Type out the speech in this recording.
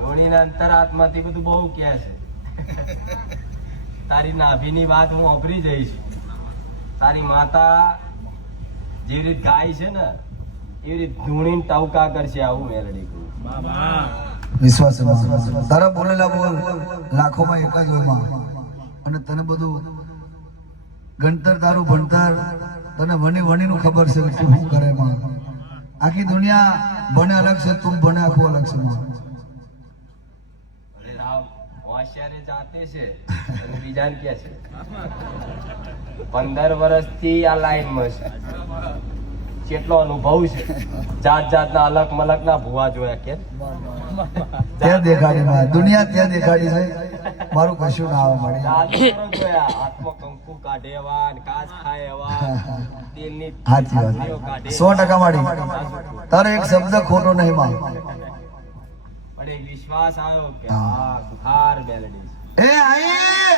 લોણીના અંતરાત્માથી બધું બહુ કહે છે. તારી નાભીની વાત હું અભરી જઈશ. તારી માતા જે રીત ગાય છે ને એવી રીત ધૂણીને ટવકા કરશે. આવું મેલડી વિશ્વાસ તારા બોલેલા બોલ લાખોમાં એક જ હોય માં. અને તને બધું ગણતર તારું ભણતર તને વણી નું ખબર છે કે તું શું કરે માં. આખી દુનિયા ભણે અલગ છે, તું ભણે આખું અલગ છે માં. હોશિયારી જાતે છે અને બીજાને કે છે 15 વર્ષથી આ લાઈનમાં છે. કેટલો અનુભવ છે. જાત જાતના અલગ મલક ના ભુવા જોયા કે ત્યાં દેખાડી માં દુનિયા ત્યાં દેખાડી છે. મારું કશું ના આવે મળે. જોયા હાથમાં કંકુ કાઢે એવા કાચ ખાય એવા તેલની સાચી વાત 100% માડી. તારો એક શબ્દ ખોટો નહીં માં. પણ એક વિશ્વાસ આવ્યો કે હા સુથાર મેલડી એ આઈ